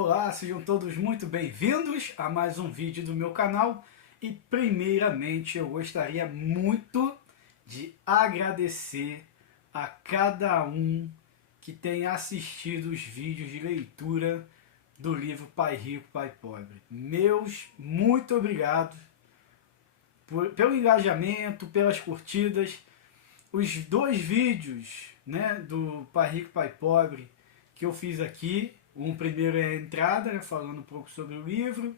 Olá, sejam todos muito bem-vindos a mais um vídeo do meu canal e primeiramente eu gostaria muito de agradecer a cada um que tem assistido os vídeos de leitura do livro Pai Rico, Pai Pobre. Meus muito obrigado pelo engajamento, pelas curtidas. Os dois vídeos, do Pai Rico, Pai Pobre que eu fiz aqui, o primeiro é a entrada, falando um pouco sobre o livro.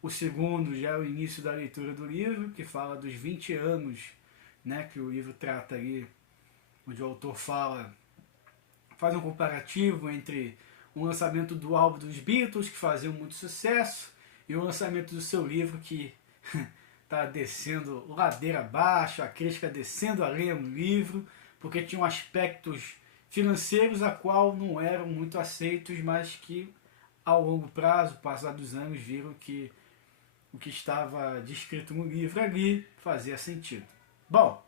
O segundo já é o início da leitura do livro, que fala dos 20 anos, que o livro trata ali, onde o autor faz um comparativo entre o lançamento do álbum dos Beatles, que fazia muito sucesso, e o lançamento do seu livro, que está descendo ladeira abaixo, a crítica descendo a lenha no livro, porque tinham aspectos financeiros a qual não eram muito aceitos, mas que ao longo prazo, passar dos anos, viram que o que estava descrito no livro ali fazia sentido. Bom,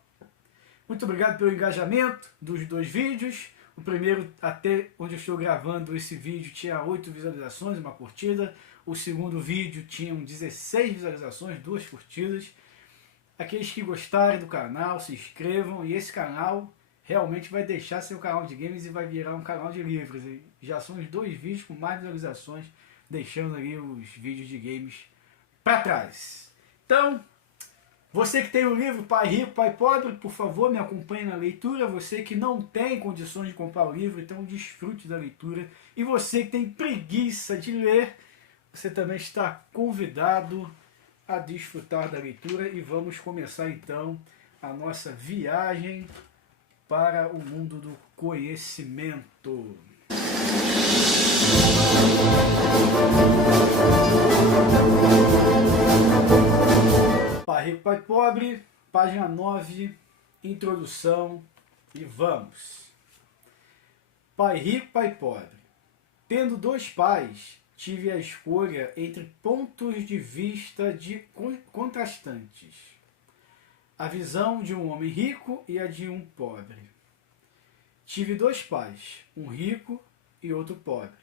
muito obrigado pelo engajamento dos dois vídeos. O primeiro, até onde eu estou gravando esse vídeo, tinha 8 visualizações, uma curtida. O segundo vídeo tinha 16 visualizações, 2 curtidas. Aqueles que gostarem do canal, se inscrevam, e esse canal realmente vai deixar ser um canal de games e vai virar um canal de livros. E já são os 2 vídeos com mais visualizações, deixando ali os vídeos de games para trás. Então, você que tem o livro Pai Rico, Pai Pobre, por favor, me acompanhe na leitura. Você que não tem condições de comprar o livro, então desfrute da leitura. E você que tem preguiça de ler, você também está convidado a desfrutar da leitura. E vamos começar então a nossa viagem para o mundo do conhecimento. Pai Rico, Pai Pobre, página 9, introdução, e vamos. Pai Rico, Pai Pobre. Tendo 2 pais, tive a escolha entre pontos de vista contrastantes. A visão de um homem rico e a de um pobre. Tive 2 pais, um rico e outro pobre.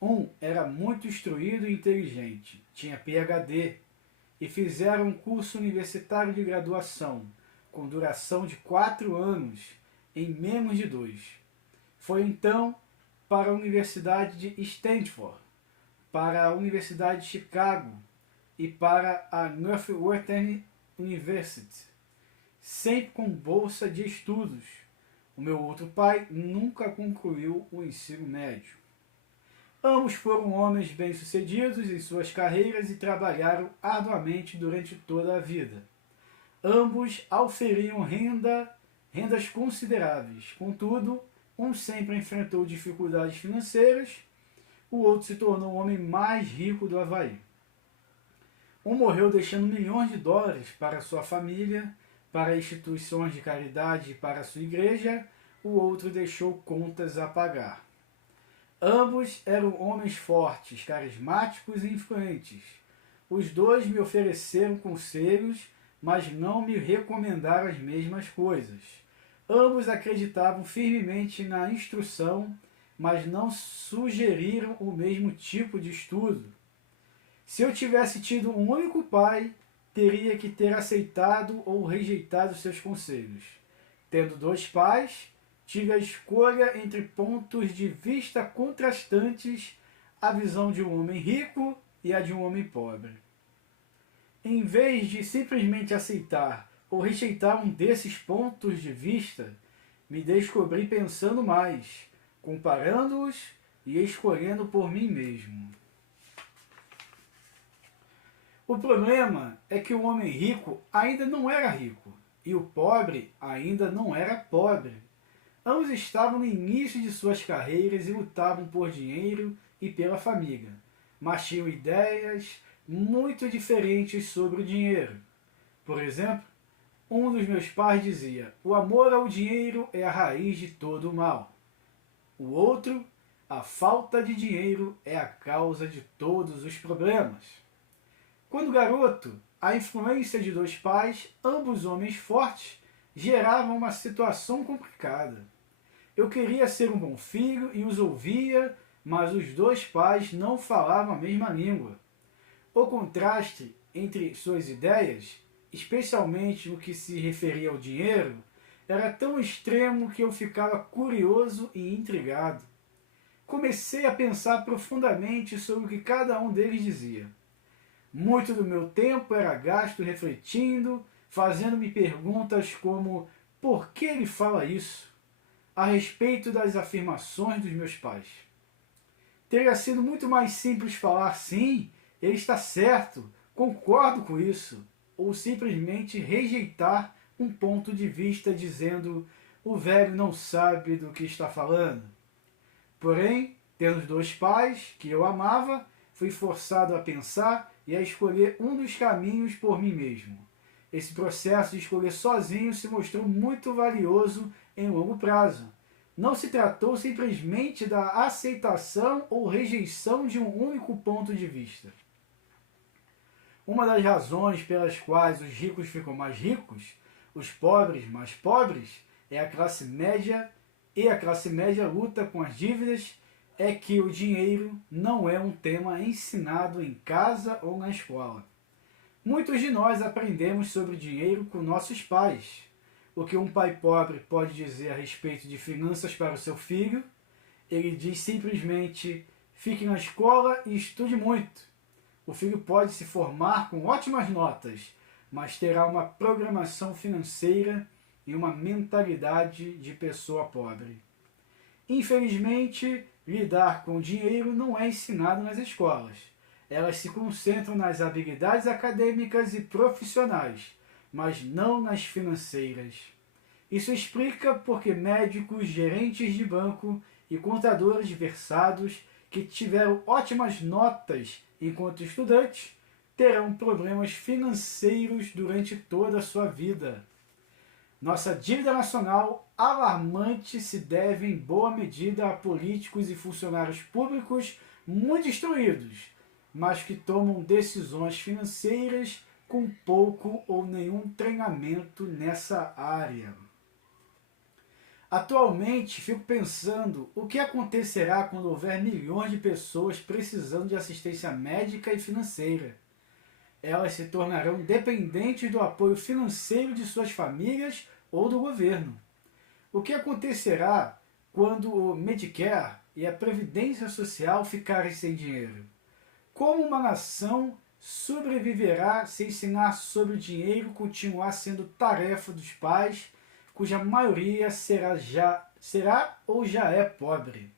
Um era muito instruído e inteligente, tinha PhD, e fizeram um curso universitário de graduação, com duração de 4 anos, em menos de 2. Foi então para a Universidade de Stanford, para a Universidade de Chicago e para a Northwestern University, sempre com bolsa de estudos. O meu outro pai nunca concluiu o ensino médio. Ambos foram homens bem-sucedidos em suas carreiras e trabalharam arduamente durante toda a vida. Ambos auferiam rendas consideráveis. Contudo, um sempre enfrentou dificuldades financeiras, o outro se tornou o homem mais rico do Havaí. Um morreu deixando milhões de dólares para sua família, para instituições de caridade e para sua igreja, o outro deixou contas a pagar. Ambos eram homens fortes, carismáticos e influentes. Os 2 me ofereceram conselhos, mas não me recomendaram as mesmas coisas. Ambos acreditavam firmemente na instrução, mas não sugeriram o mesmo tipo de estudo. Se eu tivesse tido um único pai, teria que ter aceitado ou rejeitado seus conselhos. Tendo 2 pais, tive a escolha entre pontos de vista contrastantes, a visão de um homem rico e a de um homem pobre. Em vez de simplesmente aceitar ou rejeitar um desses pontos de vista, me descobri pensando mais, comparando-os e escolhendo por mim mesmo. O problema é que o homem rico ainda não era rico e o pobre ainda não era pobre. Ambos estavam no início de suas carreiras e lutavam por dinheiro e pela família, mas tinham ideias muito diferentes sobre o dinheiro. Por exemplo, um dos meus pais dizia: o amor ao dinheiro é a raiz de todo o mal. O outro: a falta de dinheiro é a causa de todos os problemas. Quando garoto, a influência de 2 pais, ambos homens fortes, gerava uma situação complicada. Eu queria ser um bom filho e os ouvia, mas os dois pais não falavam a mesma língua. O contraste entre suas ideias, especialmente no que se referia ao dinheiro, era tão extremo que eu ficava curioso e intrigado. Comecei a pensar profundamente sobre o que cada um deles dizia. Muito do meu tempo era gasto refletindo, fazendo-me perguntas como: por que ele fala isso? A respeito das afirmações dos meus pais. Teria sido muito mais simples falar sim, ele está certo, concordo com isso, ou simplesmente rejeitar um ponto de vista dizendo: o velho não sabe do que está falando. Porém, tendo dois pais que eu amava, fui forçado a pensar e a escolher um dos caminhos por mim mesmo. Esse processo de escolher sozinho se mostrou muito valioso em longo prazo. Não se tratou simplesmente da aceitação ou rejeição de um único ponto de vista. Uma das razões pelas quais os ricos ficam mais ricos, os pobres mais pobres, é a classe média, e a classe média luta com as dívidas, é que o dinheiro não é um tema ensinado em casa ou na escola. Muitos de nós aprendemos sobre dinheiro com nossos pais. O que um pai pobre pode dizer a respeito de finanças para o seu filho? Ele diz simplesmente: fique na escola e estude muito. O filho pode se formar com ótimas notas, mas terá uma programação financeira e uma mentalidade de pessoa pobre. Infelizmente, lidar com o dinheiro não é ensinado nas escolas. Elas se concentram nas habilidades acadêmicas e profissionais, mas não nas financeiras. Isso explica porque médicos, gerentes de banco e contadores versados que tiveram ótimas notas enquanto estudantes terão problemas financeiros durante toda a sua vida. Nossa dívida nacional alarmante se deve em boa medida a políticos e funcionários públicos muito instruídos, mas que tomam decisões financeiras com pouco ou nenhum treinamento nessa área. Atualmente, fico pensando o que acontecerá quando houver milhões de pessoas precisando de assistência médica e financeira. Elas se tornarão dependentes do apoio financeiro de suas famílias ou do governo. O que acontecerá quando o Medicare e a Previdência Social ficarem sem dinheiro? Como uma nação sobreviverá se ensinar sobre o dinheiro continuar sendo tarefa dos pais, cuja maioria será ou já é pobre?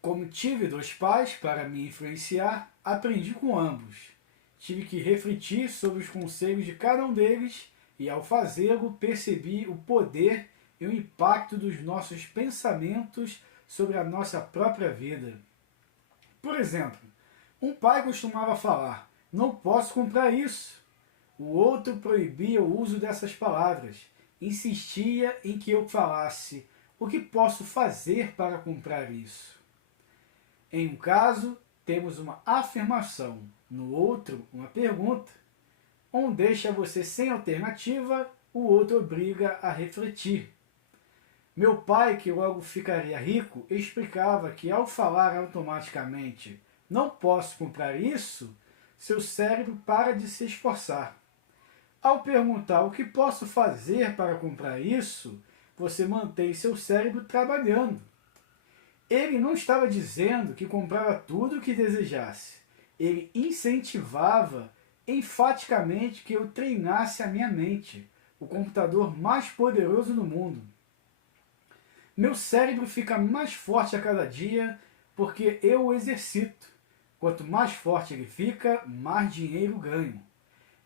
Como tive dois pais para me influenciar, aprendi com ambos. Tive que refletir sobre os conselhos de cada um deles e, ao fazê-lo, percebi o poder e o impacto dos nossos pensamentos sobre a nossa própria vida. Por exemplo, um pai costumava falar: não posso comprar isso. O outro proibia o uso dessas palavras, insistia em que eu falasse: o que posso fazer para comprar isso? Em um caso, temos uma afirmação, no outro, uma pergunta. Um deixa você sem alternativa, o outro obriga a refletir. Meu pai, que logo ficaria rico, explicava que ao falar automaticamente não posso comprar isso, seu cérebro para de se esforçar. Ao perguntar o que posso fazer para comprar isso, você mantém seu cérebro trabalhando. Ele não estava dizendo que comprava tudo o que desejasse. Ele incentivava enfaticamente que eu treinasse a minha mente, o computador mais poderoso do mundo. Meu cérebro fica mais forte a cada dia porque eu o exercito. Quanto mais forte ele fica, mais dinheiro ganho.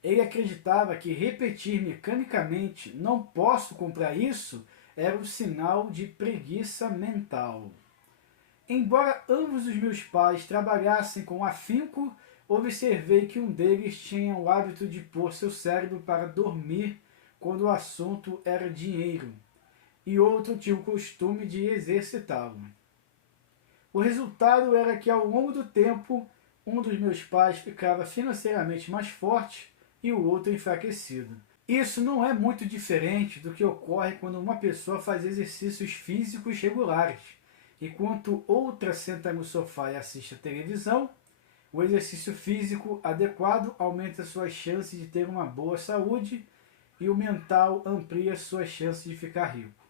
Ele acreditava que repetir mecanicamente "não posso comprar isso" era um sinal de preguiça mental. Embora ambos os meus pais trabalhassem com afinco, observei que um deles tinha o hábito de pôr seu cérebro para dormir quando o assunto era dinheiro, e outro tinha o costume de exercitá-lo. O resultado era que, ao longo do tempo, um dos meus pais ficava financeiramente mais forte e o outro enfraquecido. Isso não é muito diferente do que ocorre quando uma pessoa faz exercícios físicos regulares, enquanto outra senta no sofá e assiste a televisão. O exercício físico adequado aumenta suas chances de ter uma boa saúde e o mental amplia suas chances de ficar rico.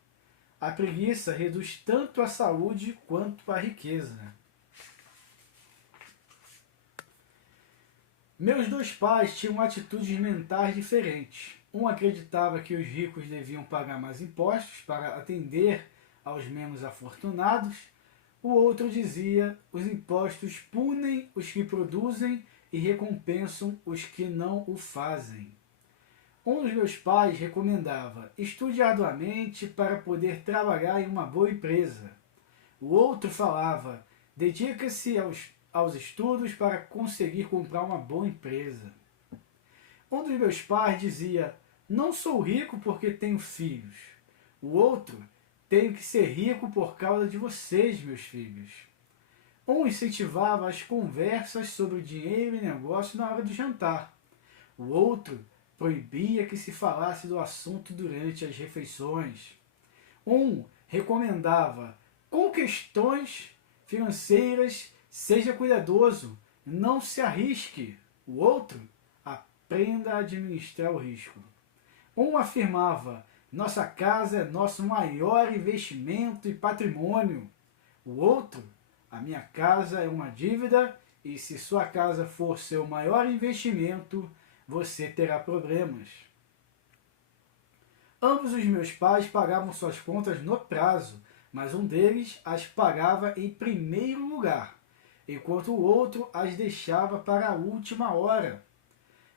A preguiça reduz tanto a saúde quanto a riqueza. Meus dois pais tinham atitudes mentais diferentes. Um acreditava que os ricos deviam pagar mais impostos para atender aos menos afortunados. O outro dizia: os impostos punem os que produzem e recompensam os que não o fazem. Um dos meus pais recomendava: estude arduamente para poder trabalhar em uma boa empresa. O outro falava: dedique-se aos estudos para conseguir comprar uma boa empresa. Um dos meus pais dizia: não sou rico porque tenho filhos. O outro: tenho que ser rico por causa de vocês, meus filhos. Um incentivava as conversas sobre dinheiro e negócio na hora do jantar. O outro proibia que se falasse do assunto durante as refeições. Um recomendava: com questões financeiras, seja cuidadoso, não se arrisque. O outro: aprenda a administrar o risco. Um afirmava: nossa casa é nosso maior investimento e patrimônio. O outro: a minha casa é uma dívida e se sua casa for seu maior investimento, você terá problemas. Ambos os meus pais pagavam suas contas no prazo, mas um deles as pagava em primeiro lugar, enquanto o outro as deixava para a última hora.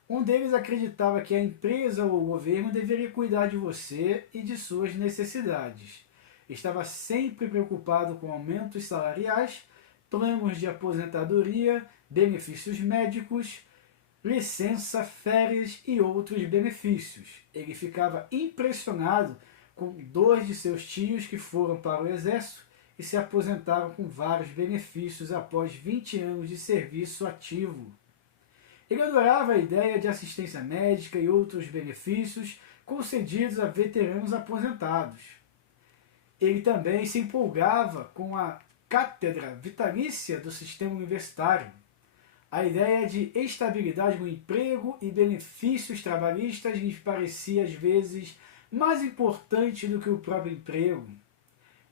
Um deles acreditava que a empresa ou o governo deveria cuidar de você e de suas necessidades. Estava sempre preocupado com aumentos salariais, planos de aposentadoria, benefícios médicos, licença, férias e outros benefícios. Ele ficava impressionado com 2 de seus tios que foram para o exército e se aposentaram com vários benefícios após 20 anos de serviço ativo. Ele adorava a ideia de assistência médica e outros benefícios concedidos a veteranos aposentados. Ele também se empolgava com a cátedra vitalícia do sistema universitário. A ideia de estabilidade no emprego e benefícios trabalhistas lhe parecia às vezes mais importante do que o próprio emprego.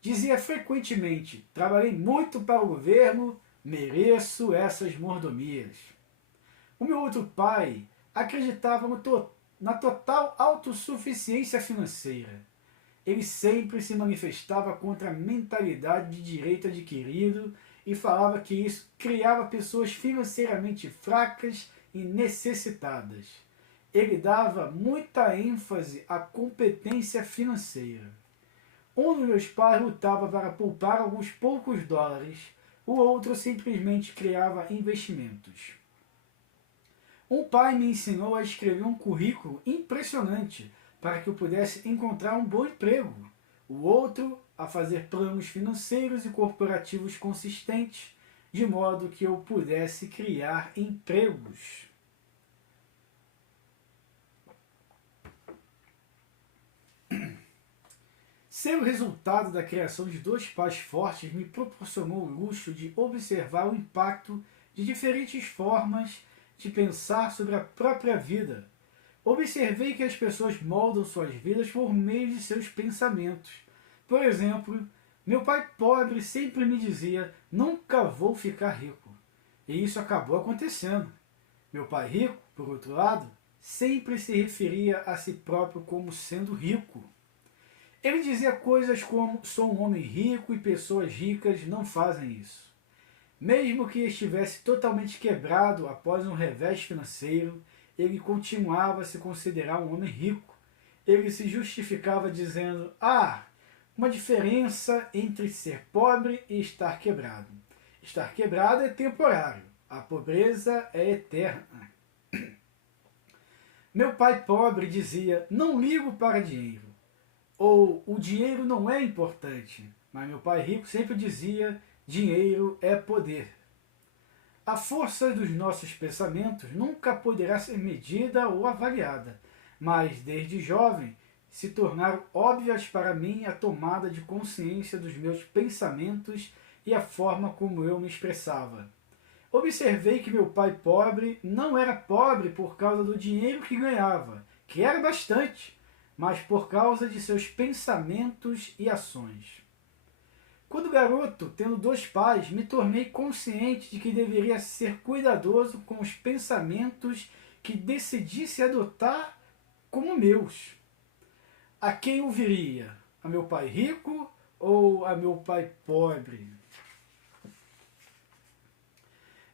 Dizia frequentemente: trabalhei muito para o governo, mereço essas mordomias. O meu outro pai acreditava na total autossuficiência financeira. Ele sempre se manifestava contra a mentalidade de direito adquirido e falava que isso criava pessoas financeiramente fracas e necessitadas. Ele dava muita ênfase à competência financeira. Um dos meus pais lutava para poupar alguns poucos dólares, o outro simplesmente criava investimentos. Um pai me ensinou a escrever um currículo impressionante para que eu pudesse encontrar um bom emprego. O outro a fazer planos financeiros e corporativos consistentes, de modo que eu pudesse criar empregos. Ser o resultado da criação de 2 pais fortes me proporcionou o luxo de observar o impacto de diferentes formas de pensar sobre a própria vida. Observei que as pessoas moldam suas vidas por meio de seus pensamentos. Por exemplo, meu pai pobre sempre me dizia: nunca vou ficar rico. E isso acabou acontecendo. Meu pai rico, por outro lado, sempre se referia a si próprio como sendo rico. Ele dizia coisas como: sou um homem rico e pessoas ricas não fazem isso. Mesmo que estivesse totalmente quebrado após um revés financeiro, ele continuava a se considerar um homem rico. Ele se justificava dizendo: uma diferença entre ser pobre e estar quebrado. Estar quebrado é temporário, a pobreza é eterna. Meu pai pobre dizia: não ligo para dinheiro, ou o dinheiro não é importante. Mas meu pai rico sempre dizia: dinheiro é poder. A força dos nossos pensamentos nunca poderá ser medida ou avaliada, mas desde jovem se tornaram óbvias para mim a tomada de consciência dos meus pensamentos e a forma como eu me expressava. Observei que meu pai pobre não era pobre por causa do dinheiro que ganhava, que era bastante, mas por causa de seus pensamentos e ações. Quando garoto, tendo 2 pais, me tornei consciente de que deveria ser cuidadoso com os pensamentos que decidisse adotar como meus. A quem ouviria? A meu pai rico ou a meu pai pobre?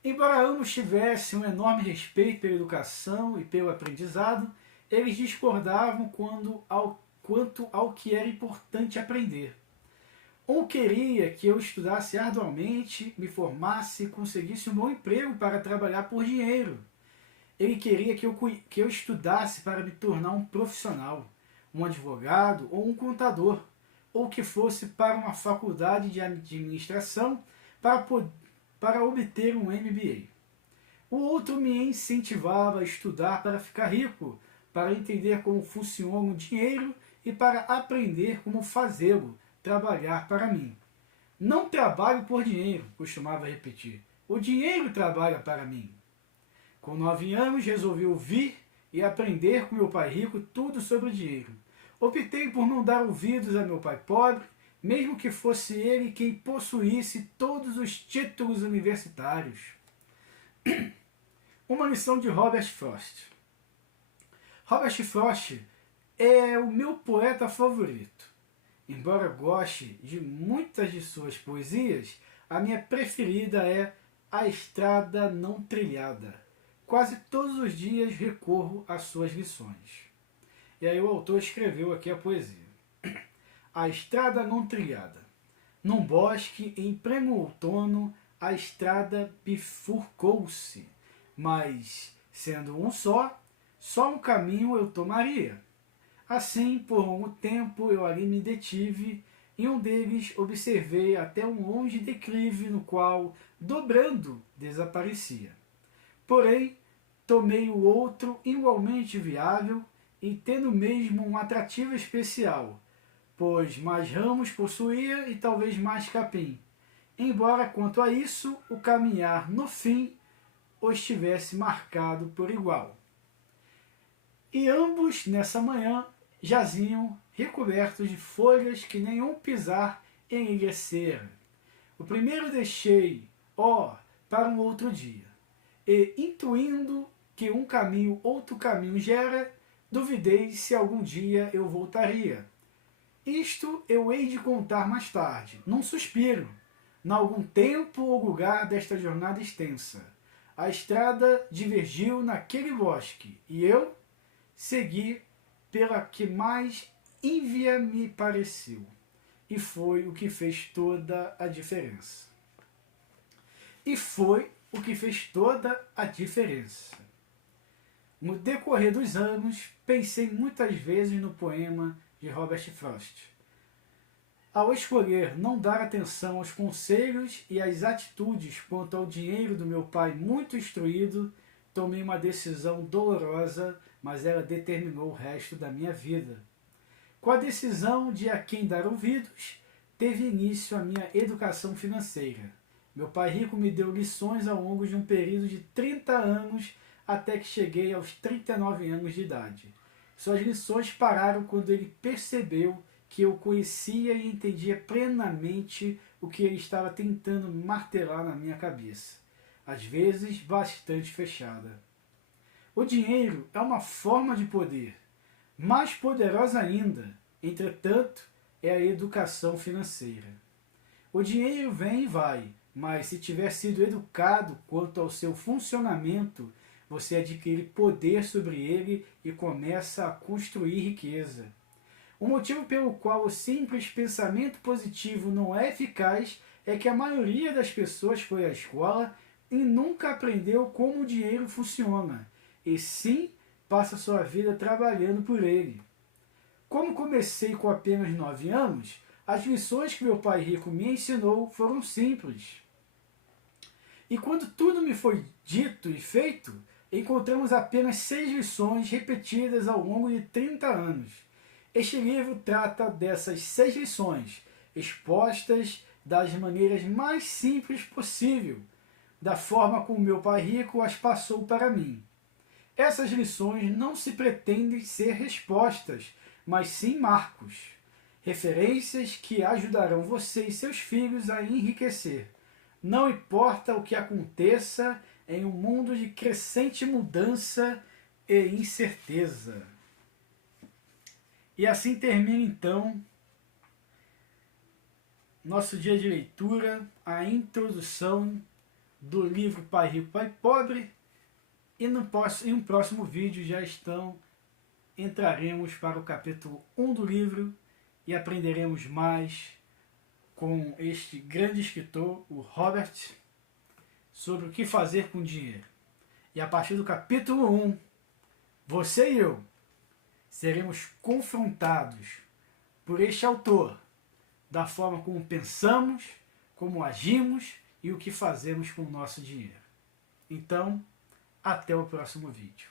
Embora ambos tivessem um enorme respeito pela educação e pelo aprendizado, eles discordavam quanto ao que era importante aprender. Um queria que eu estudasse arduamente, me formasse e conseguisse um bom emprego para trabalhar por dinheiro. Ele queria que eu estudasse para me tornar um profissional, um advogado ou um contador, ou que fosse para uma faculdade de administração para obter um MBA. O outro me incentivava a estudar para ficar rico, para entender como funciona o dinheiro e para aprender como fazê-lo trabalhar para mim. Não trabalho por dinheiro, costumava repetir. O dinheiro trabalha para mim. Com 9 anos, resolvi ouvir e aprender com meu pai rico tudo sobre o dinheiro. Optei por não dar ouvidos a meu pai pobre, mesmo que fosse ele quem possuísse todos os títulos universitários. Uma lição de Robert Frost. Robert Frost é o meu poeta favorito. Embora goste de muitas de suas poesias, a minha preferida é A Estrada Não Trilhada. Quase todos os dias recorro às suas lições. E aí o autor escreveu aqui a poesia. A estrada não trilhada. Num bosque, em pleno outono, a estrada bifurcou-se, mas, sendo um só um caminho eu tomaria. Assim, por longo tempo eu ali me detive, em um deles observei até um longe declive no qual, dobrando, desaparecia. Porém, tomei o outro igualmente viável e tendo mesmo um atrativo especial, pois mais ramos possuía e talvez mais capim, embora quanto a isso o caminhar no fim o estivesse marcado por igual. E ambos, nessa manhã, jaziam recobertos de folhas que nenhum pisar enriquecera. O primeiro deixei, para um outro dia, e intuindo que um caminho outro caminho gera, duvidei se algum dia eu voltaria. Isto eu hei de contar mais tarde, num suspiro, n'algum tempo ou lugar desta jornada extensa. A estrada divergiu naquele bosque, e eu segui pela que mais ínvia me pareceu. E foi o que fez toda a diferença. E foi o que fez toda a diferença. No decorrer dos anos, pensei muitas vezes no poema de Robert Frost. Ao escolher não dar atenção aos conselhos e às atitudes quanto ao dinheiro do meu pai muito instruído, tomei uma decisão dolorosa, mas ela determinou o resto da minha vida. Com a decisão de a quem dar ouvidos, teve início a minha educação financeira. Meu pai rico me deu lições ao longo de um período de 30 anos até que cheguei aos 39 anos de idade. Suas lições pararam quando ele percebeu que eu conhecia e entendia plenamente o que ele estava tentando martelar na minha cabeça, às vezes bastante fechada. O dinheiro é uma forma de poder, mais poderosa ainda, entretanto, é a educação financeira. O dinheiro vem e vai, mas se tiver sido educado quanto ao seu funcionamento, você adquire poder sobre ele e começa a construir riqueza. O motivo pelo qual o simples pensamento positivo não é eficaz é que a maioria das pessoas foi à escola e nunca aprendeu como o dinheiro funciona, e sim passa sua vida trabalhando por ele. Como comecei com apenas 9 anos, as lições que meu pai rico me ensinou foram simples. E quando tudo me foi dito e feito, encontramos apenas 6 lições repetidas ao longo de 30 anos. Este livro trata dessas 6 lições, expostas das maneiras mais simples possível, da forma como meu pai rico as passou para mim. Essas lições não se pretendem ser respostas, mas sim marcos, referências que ajudarão você e seus filhos a enriquecer. Não importa o que aconteça em um mundo de crescente mudança e incerteza. E assim termina então nosso dia de leitura, a introdução do livro Pai Rico, Pai Pobre. E em um próximo vídeo entraremos para o capítulo 1 do livro e aprenderemos mais com este grande escritor, o Robert, sobre o que fazer com dinheiro. E a partir do capítulo 1, você e eu seremos confrontados por este autor, da forma como pensamos, como agimos e o que fazemos com o nosso dinheiro. Então, até o próximo vídeo.